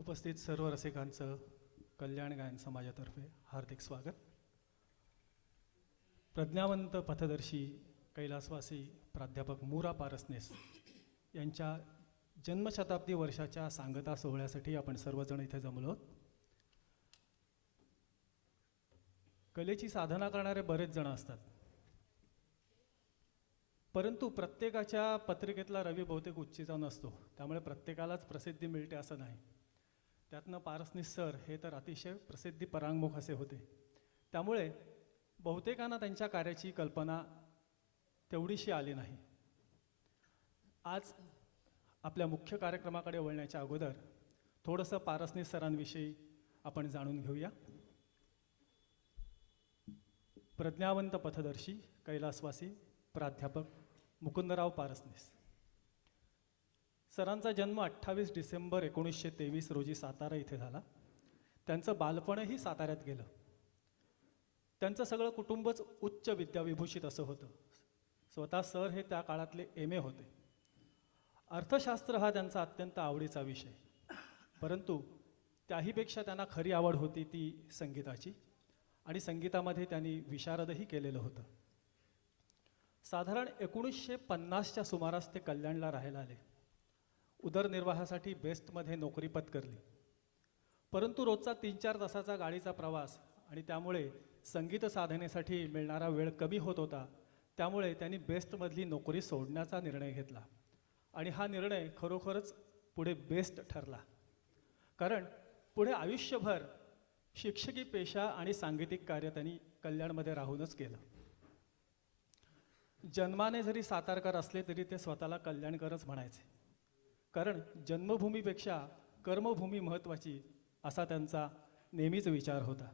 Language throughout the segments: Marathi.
उपस्थित सर्व रसिकांचं कल्याण गायन समाजातर्फे हार्दिक स्वागत. प्रज्ञावंत पथदर्शी कैलासवासी प्राध्यापक मुरा पारसनेस यांच्या जन्मशताब्दी वर्षाच्या सांगता सोहळ्यासाठी आपण सर्वजण इथे जमलो आहोत. कलेची साधना करणारे बरेच जण असतात, परंतु प्रत्येकाच्या पत्रिकेतला रवी बहुतेक उच्चीचा नसतो, त्यामुळे प्रत्येकालाच प्रसिद्धी मिळते असं नाही. त्यातनं पारसनीस सर हे तर अतिशय प्रसिद्धी परांगमुख असे होते, त्यामुळे बहुतेकांना त्यांच्या कार्याची कल्पना तेवढीशी आली नाही. आज आपल्या मुख्य कार्यक्रमाकडे वळण्याच्या अगोदर थोडंसं पारसनीस सरांविषयी आपण जाणून घेऊया. प्रज्ञावंत पथदर्शी कैलासवासी प्राध्यापक मुकुंदराव पारसनीस. सरांचा जन्म 28 डिसेंबर 1923 रोजी सातारा इथे झाला. त्यांचं बालपणही साताऱ्यात गेलं. त्यांचं सगळं कुटुंबच उच्च विद्याविभूषित असं होतं. स्वतः सर हे त्या काळातले MA होते. अर्थशास्त्र हा त्यांचा अत्यंत आवडीचा विषय, परंतु त्याहीपेक्षा त्यांना खरी आवड होती ती संगीताची, आणि संगीतामध्ये त्यांनी विशारदही केलेलं होतं. साधारण 1950च्या सुमारास ते कल्याणला राहायला आले. उदरनिर्वाहासाठी बेस्टमध्ये नोकरी पत्करली, परंतु रोजचा 3-4 तासाचा गाडीचा प्रवास आणि त्यामुळे संगीत साधनेसाठी मिळणारा वेळ कमी होत होता. त्यामुळे त्यांनी बेस्टमधली नोकरी सोडण्याचा निर्णय घेतला, आणि हा निर्णय खरोखरच पुढे बेस्ट ठरला, कारण पुढे आयुष्यभर शिक्षकी पेशा आणि सांगीतिक कार्य त्यांनी कल्याणमध्ये राहूनच केलं. जन्माने जरी सातारकर असले तरी ते स्वतःला कल्याणकरच म्हणायचे, कारण जन्मभूमीपेक्षा कर्मभूमी महत्त्वाची असा त्यांचा नेहमीच विचार होता.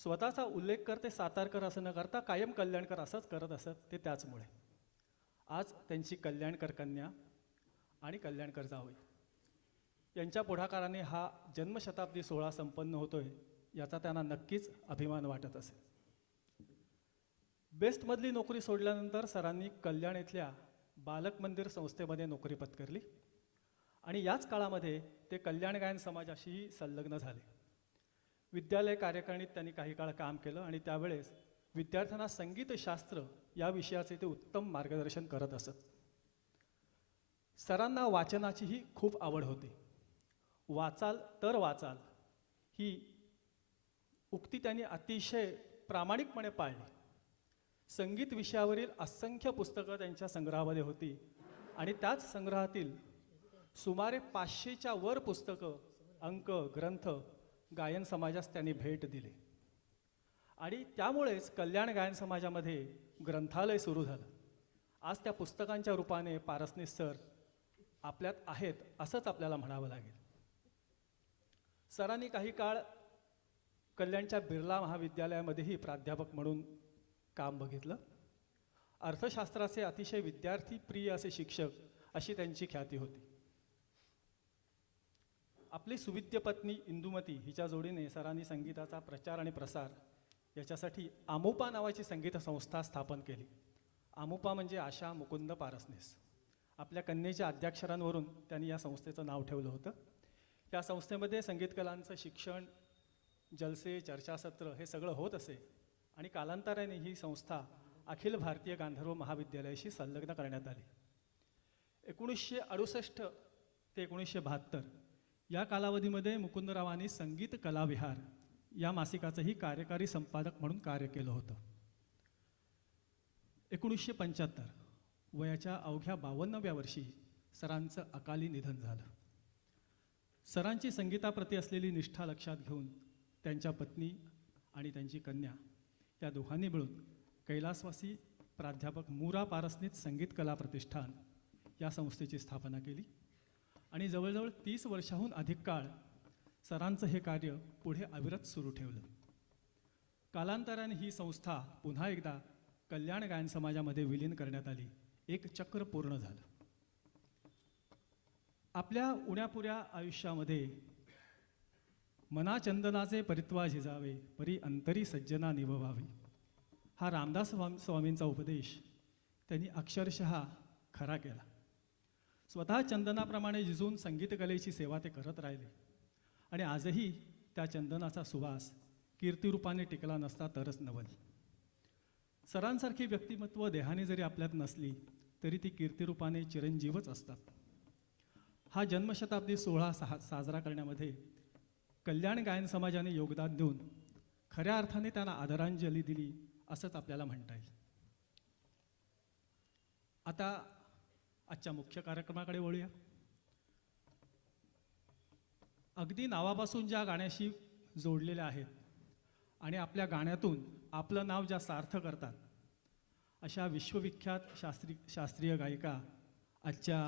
स्वतःचा उल्लेख करते सातारकर असं न करता कायम कल्याणकर असंच करत असत ते. त्याचमुळे आज त्यांची कल्याणकर कन्या आणि कल्याणकर जावई यांच्या पुढाकाराने हा जन्मशताब्दी सोहळा संपन्न होतोय, याचा त्यांना नक्कीच अभिमान वाटत असेल. बेस्टमधली नोकरी सोडल्यानंतर सरांनी कल्याण इथल्या बालक मंदिर संस्थेमध्ये नोकरी पत्करली, आणि याच काळामध्ये ते कल्याण गायन समाजाशीही संलग्न झाले. विद्यालय कार्यकारिणीत त्यांनी काही काळ काम केलं, आणि त्यावेळेस विद्यार्थ्यांना संगीतशास्त्र या विषयाचे ते उत्तम मार्गदर्शन करत असत. सरांना वाचनाचीही खूप आवड होती. वाचाल तर वाचाल ही उक्ती त्यांनी अतिशय प्रामाणिकपणे पाळली. संगीत विषयावरील असंख्य पुस्तकं त्यांच्या संग्रहामध्ये होती, आणि त्याच संग्रहातील सुमारे 500च्या वर पुस्तकं, अंक, ग्रंथ गायन समाजास त्यांनी भेट दिले, आणि त्यामुळेच कल्याण गायन समाजामध्ये ग्रंथालय सुरू झालं. आज त्या पुस्तकांच्या रूपाने पारसनीस सर आपल्यात आहेत असंच आपल्याला म्हणावं लागेल. सरांनी काही काळ कल्याणच्या बिर्ला महाविद्यालयामध्येही प्राध्यापक म्हणून काम बघितलं. अर्थशास्त्राचे अतिशय विद्यार्थी प्रिय असे शिक्षक अशी त्यांची ख्याती होती. आपली सुविद्य पत्नी इंदुमती हिच्या जोडीने सरांनी संगीताचा प्रचार आणि प्रसार याच्यासाठी आमुपा नावाची संगीत संस्था स्थापन केली. आमुपा म्हणजे आशा मुकुंद पारसनीस. आपल्या कन्येच्या आद्याक्षरांवरून त्यांनी या संस्थेचं नाव ठेवलं होतं. या संस्थेमध्ये संगीत कलांचं शिक्षण, जलसे, चर्चासत्र हे सगळं होत असे, आणि कालांतराने ही संस्था अखिल भारतीय गांधर्व महाविद्यालयाशी संलग्न करण्यात आली. 1968 ते 1972 या कालावधीमध्ये मुकुंदरावांनी संगीत कला विहार या मासिकाचंही कार्यकारी संपादक म्हणून कार्य केलं होतं. 1975 वयाच्या अवघ्या 52व्या वर्षी सरांचं अकाली निधन झालं. सरांची संगीताप्रती असलेली निष्ठा लक्षात घेऊन त्यांच्या पत्नी आणि त्यांची कन्या या दोघांनी मिळून कैलासवासी प्राध्यापक मुरा पारसनीस संगीत कला प्रतिष्ठान या संस्थेची स्थापना केली, आणि जवळजवळ 30 वर्षाहून अधिक काळ सरांचं हे कार्य पुढे अविरत सुरू ठेवलं. कालांतराने ही संस्था पुन्हा एकदा कल्याण गायन समाजामध्ये विलीन करण्यात आली. एक चक्र पूर्ण झालं. आपल्या उण्यापुऱ्या आयुष्यामध्ये मना चंदनाचे परित्वा झिजावे, परी अंतरी सज्जना निभवावे, हा रामदास स्वामींचा उपदेश त्यांनी अक्षरशः खरा केला. स्वतः चंदनाप्रमाणे झिजून संगीतकलेची सेवा ते करत राहिले आणि आजही त्या चंदनाचा सुवास कीर्तिरूपाने टिकला नसता तरच नवल. सरांसारखी व्यक्तिमत्व देहाने जरी आपल्यात नसली तरी ती कीर्तिरूपाने चिरंजीवच असतात. हा जन्मशताब्दी सोहळा साजरा करण्यामध्ये कल्याण गायन समाजाने योगदान देऊन खऱ्या अर्थाने त्यांना आदरांजली दिली असंच आपल्याला म्हणता येईल. आता आजच्या मुख्य कार्यक्रमाकडे वळूया. अगदी नावापासून ज्या गाण्याशी जोडलेल्या आहेत आणि आपल्या गाण्यातून आपलं नाव ज्या सार्थ करतात अशा विश्वविख्यात शास्त्रीय गायिका आजच्या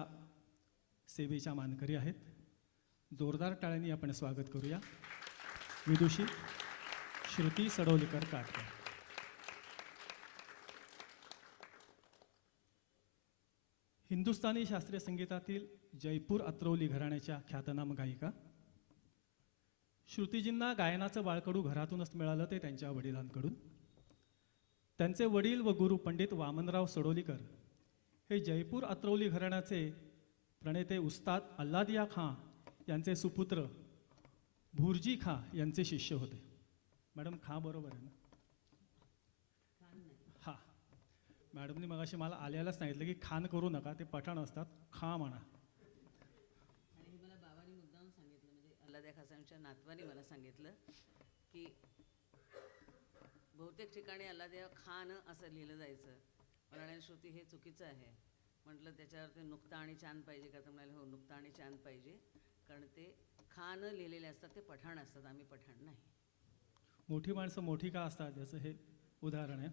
सेवेच्या मानकरी आहेत. जोरदार टाळ्यांनी आपण स्वागत करूया. विदुषी श्रुती सडोलीकर काटकर. हिंदुस्थानी शास्त्रीय संगीतातील जयपूर अत्रौली घराण्याच्या ख्यातनाम गायिका. श्रुतीजींना गायनाचं बाळकडू घरातूनच मिळालं, ते त्यांच्या वडिलांकडून. त्यांचे वडील व गुरु पंडित वामनराव सडोलीकर हे जयपूर अत्रौली घराण्याचे प्रणेते उस्ताद अल्लादिया खां यांचे सुपुत्र भुर्जी खां यांचे शिष्य होते. मॅडम खां बरोबर आहे ना? हां, मॅडमनी मगाशी मला आल्यालाच सांगितलं की खान करू नका, ते पठाण असतात, खां म्हणा. आणि मला बाबांनी मुद्दाम सांगितलं, म्हणजे अल्लादिया खासांच्या नातवानी मला सांगितलं की बहुतेक ठिकाणी अल्लादिया खान असं लिहिलं जायचं. म्हणाले श्रुती हे चुकीचं आहे. म्हटलं त्याच्यावरती नुक्ता आणि चांद पाहिजे का? तर म्हणाले हो, नुक्ता आणि चांद पाहिजे, कारण ते खान लिहिलेले असतात, ते पठाण असतात, आम्ही पठाण नाही. मोठी माणसं मोठी का असतात याचं हे उदाहरण आहे.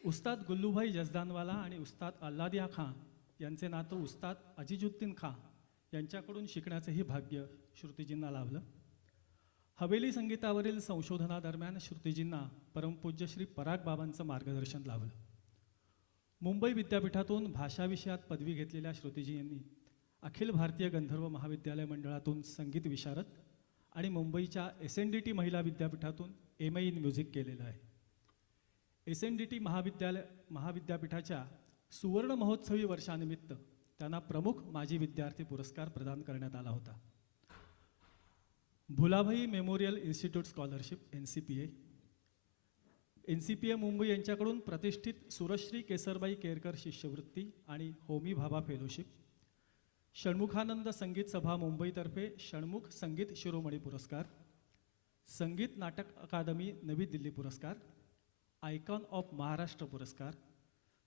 उस्ताद गुल्लूभाई जसदानवाला आणि उस्ताद अल्लादिया खां यांचे नातं उस्ताद अजिजुद्दीन खां यांच्याकडून शिकण्याचंही भाग्य श्रुतीजींना लाभलं. हवेली संगीतावरील संशोधनादरम्यान श्रुतीजींना परमपूज्य श्री पराग बाबांचं मार्गदर्शन लाभलं. मुंबई विद्यापीठातून भाषा विषयात पदवी घेतलेल्या श्रुतीजी यांनी अखिल भारतीय गंधर्व महाविद्यालय मंडळातून संगीत विशारद आणि मुंबईच्या SNDT महिला विद्यापीठातून MA इन म्युझिक केलेलं आहे. SNDT महाविद्यापीठाच्या सुवर्ण महोत्सवी वर्षानिमित्त त्यांना प्रमुख माजी विद्यार्थी पुरस्कार प्रदान करण्यात आला होता. Bhulabhai memorial institute scholarship NCPA Mumbai यांच्याकडून प्रतिष्ठित सुरश्री केसरबाई केरकर शिष्यवृत्ती आणि होमी भाभा फेलोशिप, षण्मुखानंद संगीत सभा मुंबईतर्फे षण्मुख संगीत शिरोमणी पुरस्कार, संगीत नाटक अकादमी नवी दिल्ली पुरस्कार, आयकॉन ऑफ महाराष्ट्र पुरस्कार,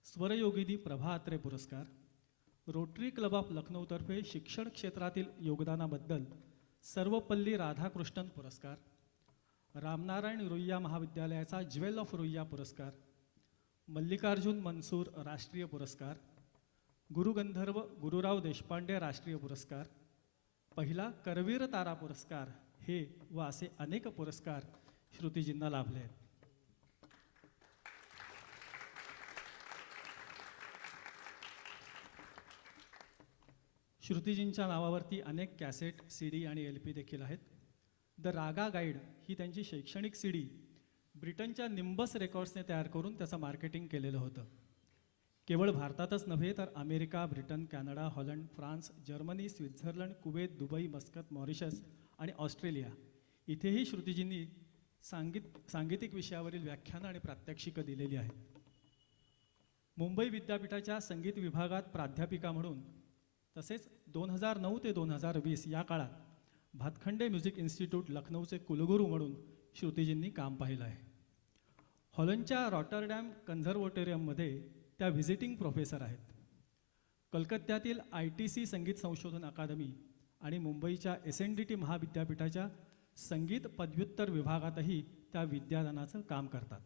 स्वरयोगिनी प्रभा अत्रे पुरस्कार, रोटरी क्लब ऑफ लखनौतर्फे शिक्षण क्षेत्रातील योगदानाबद्दल सर्वपल्ली राधाकृष्णन पुरस्कार, रामनारायण रुईया महाविद्यालयाचा ज्वेल ऑफ रुईया पुरस्कार, मल्लिकार्जुन मनसूर राष्ट्रीय पुरस्कार, गुरुगंधर्व गुरुराव देशपांडे राष्ट्रीय पुरस्कार, पहिला करवीर तारा पुरस्कार हे व असे अनेक पुरस्कार श्रुतीजींना लाभले आहेत. श्रुतीजींच्या नावावरती अनेक कॅसेट, CD आणि LP देखील आहेत. द रागा गाईड ही त्यांची शैक्षणिक CD ब्रिटनच्या निम्बस रेकॉर्ड्सने तयार करून त्याचं मार्केटिंग केलेलं होतं. केवळ भारतातच नव्हे तर America, Britain, Canada, Holland, France, Germany, Switzerland, Kuwait, Dubai, Muscat, Mauritius आणि ऑस्ट्रेलिया इथेही श्रुतीजींनी सांगीतिक विषयावरील व्याख्यानं आणि प्रात्यक्षिकं दिलेली आहेत. मुंबई विद्यापीठाच्या संगीत विभागात प्राध्यापिका म्हणून तसेच 2009 ते 2020 या काळात भातखंडे म्युझिक इन्स्टिट्यूट लखनौचे कुलगुरू म्हणून श्रुतीजींनी काम पाहिलं आहे. हॉलंडच्या रॉटरडॅम कन्झर्व्हेटोरियममध्ये त्या व्हिजिटिंग प्रोफेसर आहेत. कलकत्त्यातील ITC संगीत संशोधन अकादमी आणि मुंबईच्या SNDT महाविद्यापीठाच्या संगीत पदव्युत्तर विभागातही त्या विद्यादानाचं काम करतात.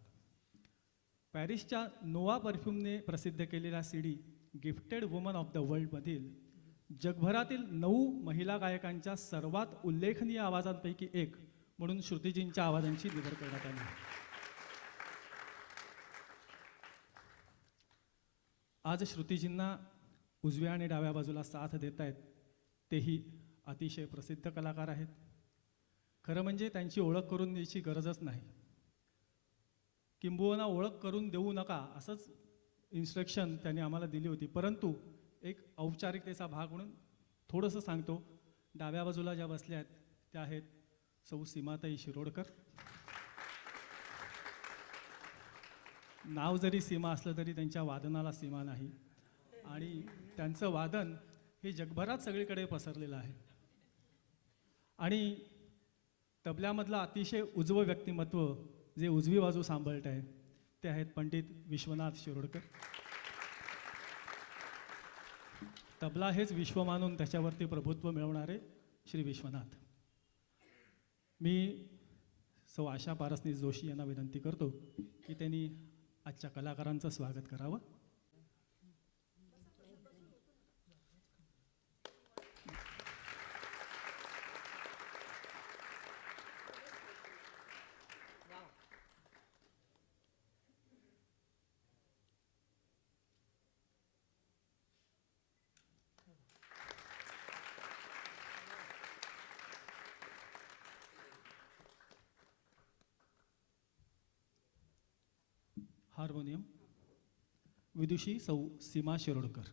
पॅरिसच्या नोवा परफ्यूमने प्रसिद्ध केलेल्या CD gifted woman of the वर्ल्डमधील जगभरातील 9 महिला गायकांच्या सर्वात उल्लेखनीय आवाजांपैकी एक म्हणून श्रुतीजींच्या आवाजांची निवड करण्यात आली. आज श्रुतीजींना उजव्या आणि डाव्या बाजूला साथ देत आहेत तेही अतिशय प्रसिद्ध कलाकार आहेत. खरं म्हणजे त्यांची ओळख करून द्यायची गरजच नाही, किंबहुना ओळख करून देऊ नका असंच इन्स्ट्रक्शन त्यांनी आम्हाला दिली होती. परंतु एक औपचारिकतेचा भाग म्हणून थोडंसं सांगतो. डाव्या बाजूला ज्या बसल्या आहेत त्या आहेत सौ सीमाताई शिरोडकर. नाव जरी सीमा असलं तरी त्यांच्या वादनाला सीमा नाही आणि त्यांचं वादन हे जगभरात सगळीकडे पसरलेलं आहे. आणि तबल्यामधलं अतिशय उजवं व्यक्तिमत्व जे उजवी बाजू सांभाळत आहे ते आहेत पंडित विश्वनाथ शिरोडकर. तबला हेच विश्व मानून त्याच्यावरती प्रभुत्व मिळवणारे श्री विश्वनाथ. मी सौ आशा पारसनीस जोशी यांना विनंती करतो की त्यांनी आजच्या कलाकारांचं स्वागत करावं. हार्मोनियम विदुषी सौ सीमा शिरोडकर.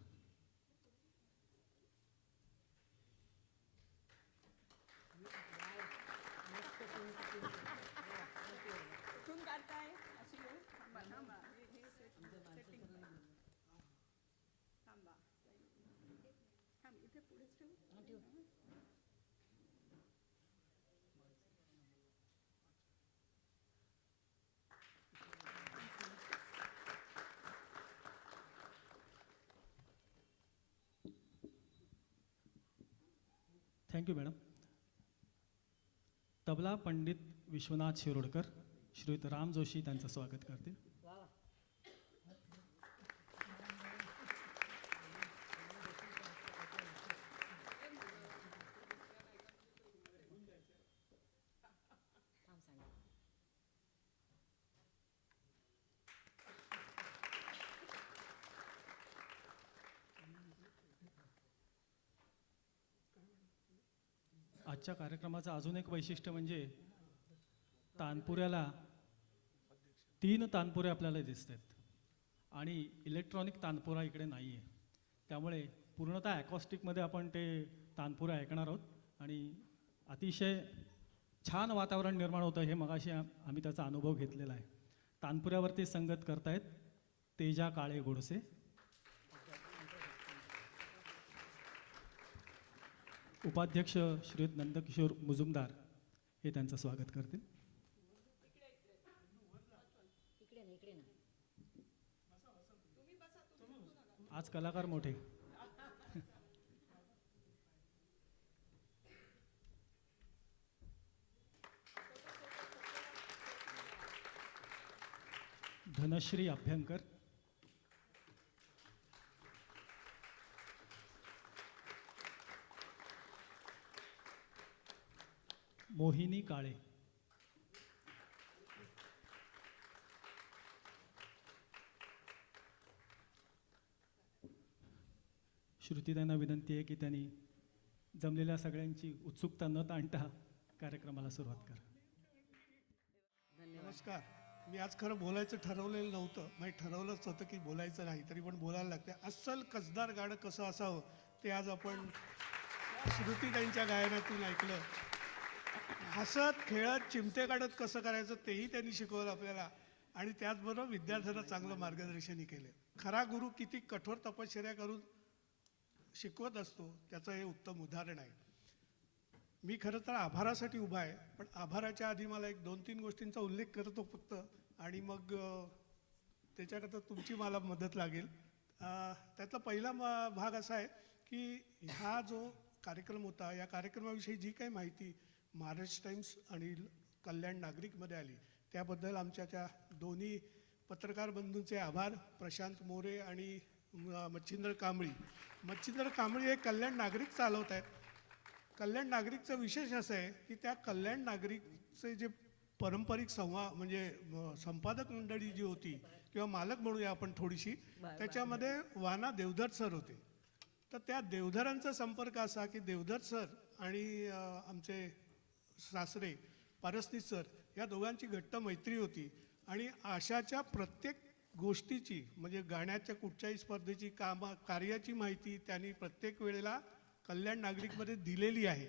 कुठून काढताय अशी वेळ? थांबा थांबा सेटिंग थांबा थांब इथे पुढेच ठेवू. Thank you madam. तबला पंडित विश्वनाथ शिरोडकर, श्रीयुत राम जोशी त्यांचं स्वागत करतील. आजच्या कार्यक्रमाचं अजून एक वैशिष्ट्य म्हणजे तानपुऱ्याला 3 तानपुरे आपल्याला दिसत आहेत आणि इलेक्ट्रॉनिक तानपुरा इकडे नाही आहे. त्यामुळे पूर्णतः ॲकॉस्टिकमध्ये आपण ते तानपुरा ऐकणार आहोत आणि अतिशय छान वातावरण निर्माण होतं. हे मगाशी आम्ही त्याचा अनुभव घेतलेला आहे. तानपुऱ्यावरती संगत करतायत तेजा काळे गोडसे. उपाध्यक्ष श्रीयुत नंदकिशोर मुजुमदार हे त्यांचं स्वागत करतील. आज कलाकार मोठे. धनश्री अभ्यंकर, मोहिनी काळे, श्रुतीताईंना विनंती आहे की त्यांनी जमलेल्या सगळ्यांची उत्सुकता न ताणता कार्यक्रमाला सुरुवात करा. नमस्कार. मी आज खरं बोलायचं ठरवलेलं नव्हतं, म्हणजे ठरवलंच होतं की बोलायचं नाही, तरी पण बोलायला लागतं. अस्सल कसदार गाणं कसं असावं ते आज आपण श्रुतीताईंच्या गायनातून ऐकलं. हसत खेळत चिमटे काढत कसं करायचं तेही त्यांनी शिकवलं आपल्याला आणि त्याचबरोबर विद्यार्थ्यांना चांगलं मार्गदर्शनही केलं. खरा गुरु किती कठोर तपश्चर्या करून शिकवत असतो त्याचं हे उत्तम उदाहरण आहे. मी खरं तर आभारासाठी उभा आहे, पण आभाराच्या आधी मला 1-2-3 गोष्टींचा उल्लेख करतो फक्त आणि मग त्याच्याकरता तुमची मला मदत लागेल. त्यातला पहिला भाग असा आहे की हा जो कार्यक्रम होता, या कार्यक्रमाविषयी जी काही माहिती महाराष्ट्र टाइम्स आणि कल्याण नागरिकमध्ये आली त्याबद्दल आमच्या त्या दोन्ही पत्रकार बंधूंचे आभार. प्रशांत मोरे आणि मच्छिंद्र कांबळी. मच्छिंद्र कांबळी हे कल्याण नागरिक चालवत आहेत. कल्याण नागरिकचं विशेष असं आहे की त्या कल्याण नागरिकचे जे पारंपरिक म्हणजे संपादक मंडळी जी होती किंवा मालक म्हणूया आपण थोडीशी, त्याच्यामध्ये वाना देवधर सर होते. तर त्या देवधरांचा संपर्क असा की देवधर सर आणि आमचे सासरे पारसनीस सर या दोघांची घट्ट मैत्री होती आणि आशाच्या प्रत्येक गोष्टीची म्हणजे गाण्याच्या कुठच्याही स्पर्धेची कार्याची माहिती त्यांनी प्रत्येक वेळेला कल्याण नागरिकमध्ये दिलेली आहे.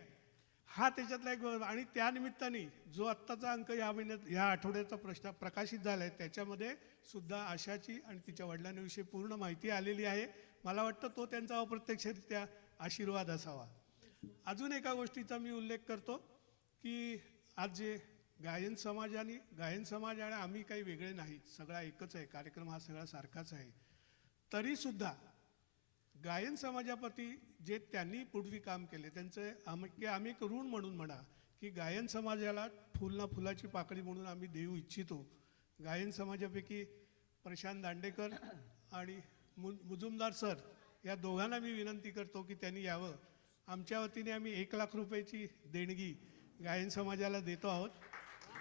हा त्याच्यातला एक आणि त्यानिमित्ताने जो आत्ताचा अंक या महिन्यात या आठवड्याचा प्रकाशित झाला आहे त्याच्यामध्ये सुद्धा आशाची आणि तिच्या वडिलांविषयी पूर्ण माहिती आलेली आहे. मला वाटतं तो त्यांचा अप्रत्यक्षरित्या आशीर्वाद असावा. अजून एका गोष्टीचा मी उल्लेख करतो की आज जे गायन समाज आणि आम्ही काही वेगळे नाहीत, सगळा एकच आहे, कार्यक्रम हा सगळा सारखाच आहे. तरीसुद्धा गायन समाजाप्रती जे त्यांनी पूर्वी काम केले त्यांचं आम्ही एक ऋण म्हणून म्हणा की गायन समाजाला फुल ना फुलाची पाकळी म्हणून आम्ही देऊ इच्छितो. गायन समाजापैकी प्रशांत दांडेकर आणि मुजुमदार सर या दोघांना मी विनंती करतो की त्यांनी यावं. आमच्या वतीने आम्ही 1 लाख रुपयाची देणगी गायन समाजाला देतो आहोत,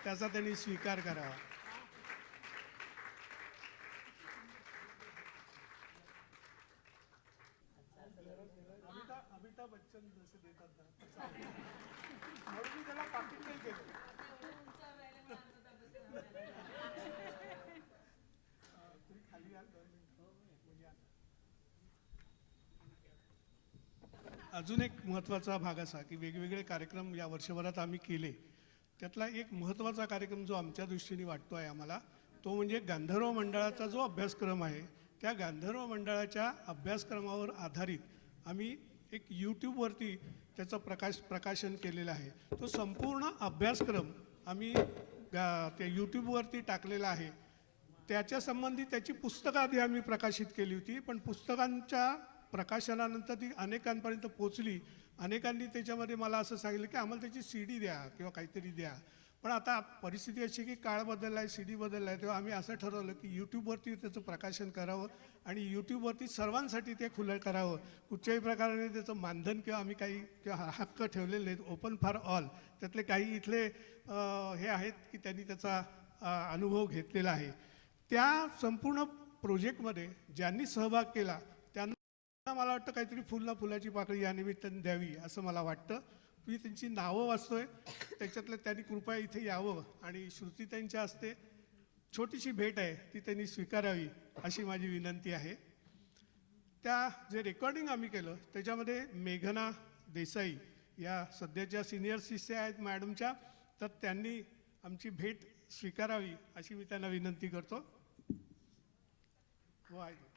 त्याचा त्यांनी स्वीकार करावा. अमिताभ बच्चन जसे देतात ना म्हणून मी त्याला पाकिट नाही केलं. तुम्ही खाली याल 2 मिनिटं. अजून एक महत्त्वाचा भाग असा की वेगवेगळे कार्यक्रम या वर्षभरात आम्ही केले. त्यातला एक महत्त्वाचा कार्यक्रम जो आमच्या दृष्टीने वाटतो आहे आम्हाला तो म्हणजे गांधर्व मंडळाचा जो अभ्यासक्रम आहे त्या गांधर्व मंडळाच्या अभ्यासक्रमावर आधारित आम्ही एक यूट्यूबवरती त्याचं प्रकाशन केलेलं आहे. तो संपूर्ण अभ्यासक्रम आम्ही त्या यूट्यूबवरती टाकलेला आहे. त्याच्या संबंधी त्याची पुस्तकं आधी आम्ही प्रकाशित केली होती, पण पुस्तकांच्या प्रकाशनानंतर ती अनेकांपर्यंत पोचली. अनेकांनी त्याच्यामध्ये मला असं सांगितलं की आम्हाला त्याची CD द्या किंवा काहीतरी द्या. पण आता परिस्थिती अशी की काळ बदलला आहे, CD बदलला आहे, तेव्हा आम्ही असं ठरवलं की यूट्यूबवरती त्याचं प्रकाशन करावं आणि यूट्यूबवरती सर्वांसाठी ते खुलं करावं. कुठच्याही प्रकारे त्याचं मानधन किंवा आम्ही काही किंवा हक्क ठेवलेले नाहीत, ओपन फॉर ऑल. त्यातले काही इथले हे आहेत की त्यांनी त्याचा अनुभव घेतलेला आहे. त्या संपूर्ण प्रोजेक्टमध्ये ज्यांनी सहभाग केला त्यांना मला वाटतं काहीतरी फुल ना फुलाची पाकळी या निमित्ताने द्यावी असं मला वाटतं. मी त्यांची नावं वाचतोय, त्याच्यातलं त्यांनी कृपया इथे यावं आणि श्रुतीताईंच्या हस्ते छोटीशी भेट आहे ती त्यांनी स्वीकारावी अशी माझी विनंती आहे. त्या जे रेकॉर्डिंग आम्ही केलं त्याच्यामध्ये मेघना देसाई या सध्याच्या सिनियर शिष्य आहेत मॅडमच्या, तर त्यांनी आमची भेट स्वीकारावी अशी मी त्यांना विनंती करतो. हो आहे.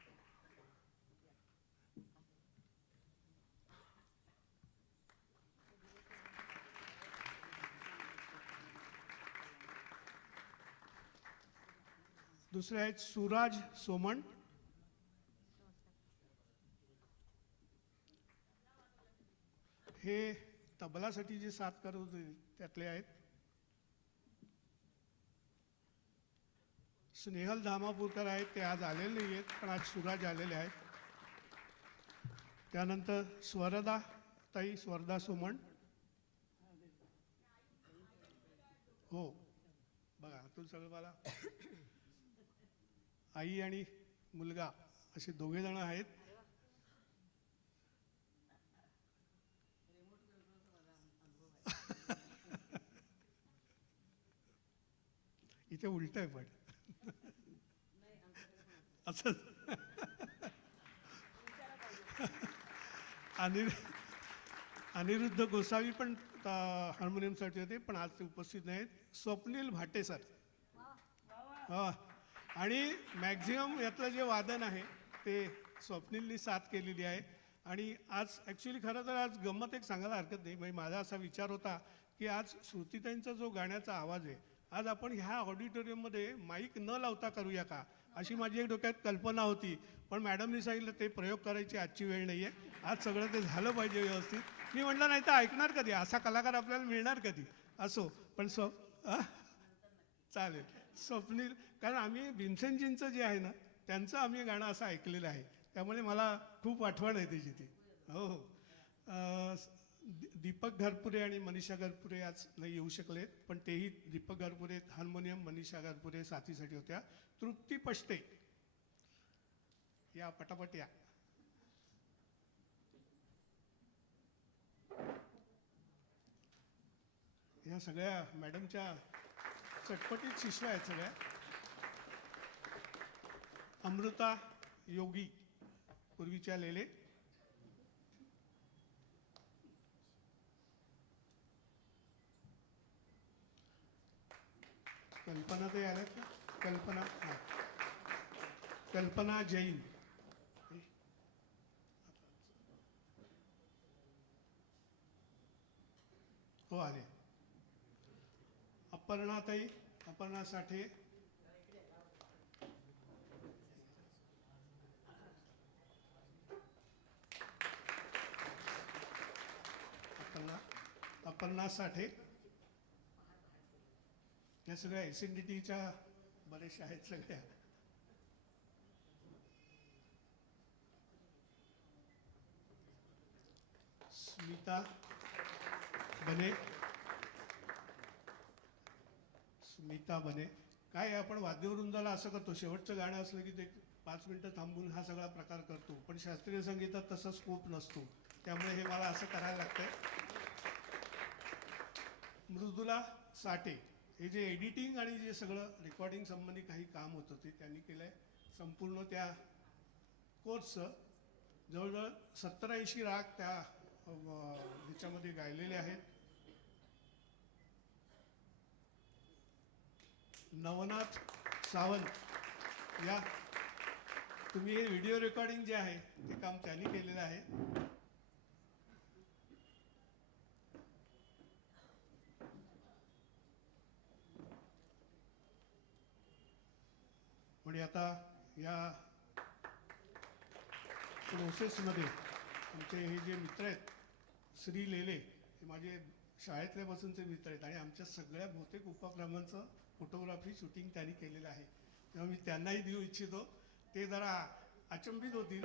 दुसरे आहेत सुराज सोमण. हे तबलासाठी जे साथ करत होते त्यातले आहेत. स्नेहल धामापूरकर आहेत, ते आज आलेले नाही आहेत पण आज सुराज आलेले आहेत. त्यानंतर स्वरदा सोमण. हो बघा तू सगळं मला आई आणि मुलगा असे 2 जण आहेत. इथे उलट आहे पण असं अनिरुद्ध गोसावी पण हार्मोनियमसाठी होते पण आज ते उपस्थित नाहीत. स्वप्नील भाटे सर. हा आणि मॅक्झिमम यातलं जे वादन आहे ते स्वप्नीलनी साथ केलेली आहे. आणि आज ॲक्च्युली खरं तर आज गंमत एक सांगायला हरकत नाही. म्हणजे माझा असा विचार होता की आज श्रुतीताईंचा जो गाण्याचा आवाज आहे आज आपण ह्या ऑडिटोरियममध्ये माईक न लावता करूया का अशी माझी एक डोक्यात कल्पना होती. पण मॅडमनी सांगितलं ते प्रयोग करायची आजची वेळ नाही आहे, आज सगळं ते झालं पाहिजे व्यवस्थित. मी म्हटलं नाही तर ऐकणार कधी, असा कलाकार आपल्याला मिळणार कधी. असो पण चालेल. स्वप्नील, कारण आम्ही भीमसेनजींचं जे आहे ना त्यांचं आम्ही गाणं असं ऐकलेलं आहे त्यामुळे मला खूप आठवण आहे त्याची ती. हो हो. दीपक घरपुरे आणि मनीषा घरपुरे आज नाही येऊ शकले, पण तेही दीपक घरपुरे हार्मोनियम, मनीषा घरपुरे साथीसाठी होत्या. तृप्ती पष्टे या पटापट या. ह्या सगळ्या मॅडमच्या चटपटीत शिष्या आहेत सगळ्या. अमृता योगी पूर्वीच्या लेले. कल्पना ते आल्यात का? कल्पना हां. कल्पना जैन. हो आले. अपर्णाताई, अपर्णा साठे. अपर्णा साठे. या सगळ्या एसएनडीटीच्या बरेचशा आहेत सगळ्या. स्मिता बने. स्मिता बने. काय आहे, आपण वाद्यवृंदाला असं करतो, शेवटचं गाणं असलं की ते 5 मिनिटं थांबून हा सगळा प्रकार करतो, पण शास्त्रीय संगीतात तसा स्कोप नसतो, त्यामुळे हे मला असं करायला लागतंय. मृदुला साठे. हे जे एडिटिंग आणि जे सगळं रेकॉर्डिंग संबंधी काही काम होतं ते त्यांनी केलं आहे. संपूर्ण त्या कोर्सचं जवळजवळ 70-80 राग त्या ह्याच्यामध्ये गायलेले आहेत. नवनाथ सावंत. या तुम्ही हे व्हिडिओ रेकॉर्डिंग जे आहे ते काम त्यांनी केलेलं आहे. म्हणजे आता या प्रोसेसमध्ये आमचे हे जे मित्र आहेत, श्री लेले, हे माझे शाळेतल्यापासूनचे मित्र आहेत आणि आमच्या सगळ्या बहुतेक उपक्रमांचं फोटोग्राफी शूटिंग त्यांनी केलेलं आहे. तेव्हा मी त्यांनाही देऊ इच्छितो. ते जरा अचंबित होतील.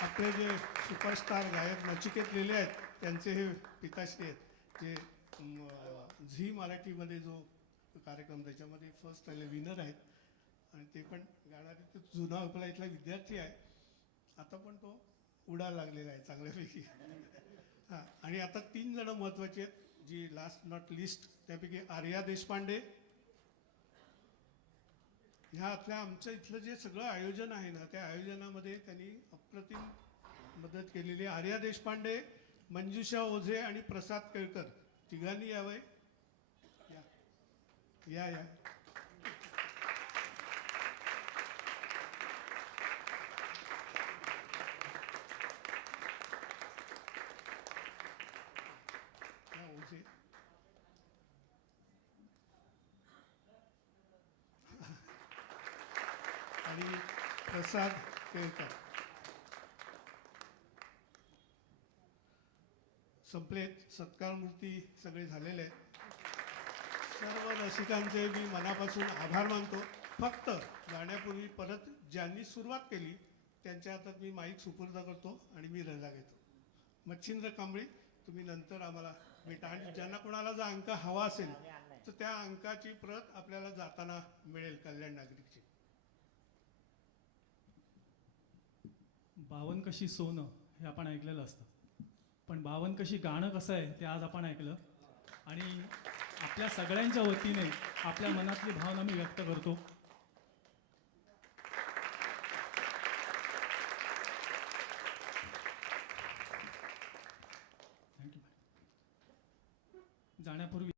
आपले जे सुपरस्टार गायक नचिकेत लेले आहेत त्यांचे हे पिताश्री आहेत, जे झी मराठीमध्ये जो कार्यक्रम त्याच्यामध्ये फर्स्ट आले विनर आहेत आणि ते पण गाणारे. ते जुना आपला इथला विद्यार्थी आहे, आता पण तो उडायला लागलेला आहे चांगल्यापैकी. हां, आणि आता 3 जण महत्त्वाचे आहेत, जी लास्ट नॉट लिस्ट, त्यापैकी आर्या देशपांडे. ह्या आपल्या आमचं इथलं जे सगळं आयोजन आहे ना, त्या आयोजनामध्ये त्यांनी अप्रतिम मदत केलेली. आर्या देशपांडे, मंजुषा ओझे आणि प्रसाद केळकर तिघांनी यावंय. या या या. ओझे. आणि प्रसाद केळकर. संपलेत. सत्कार मूर्ती सगळे झालेले आहेत. सर्व रसिकांचे मी मनापासून आभार मानतो. फक्त जाण्यापूर्वी परत ज्यांनी सुरुवात केली त्यांच्या हातात मी माईक सुपूर्द करतो आणि मी रजा घेतो. मच्छिंद्र कांबळी, तुम्ही नंतर आम्हाला भेटा आणि ज्यांना कोणाला जर अंक हवा असेल तर त्या अंकाची प्रत आपल्याला जाताना मिळेल कल्याण नागरिकची. 52 कशी सोनं हे आपण ऐकलेलं असतं, पण 52 कशी गाणं कसं आहे ते आज आपण ऐकलं. आणि आपल्या सगळ्यांच्या वतीने आपल्या मनातली भावना मी व्यक्त करतो. थँक्यू. जाण्यापूर्वी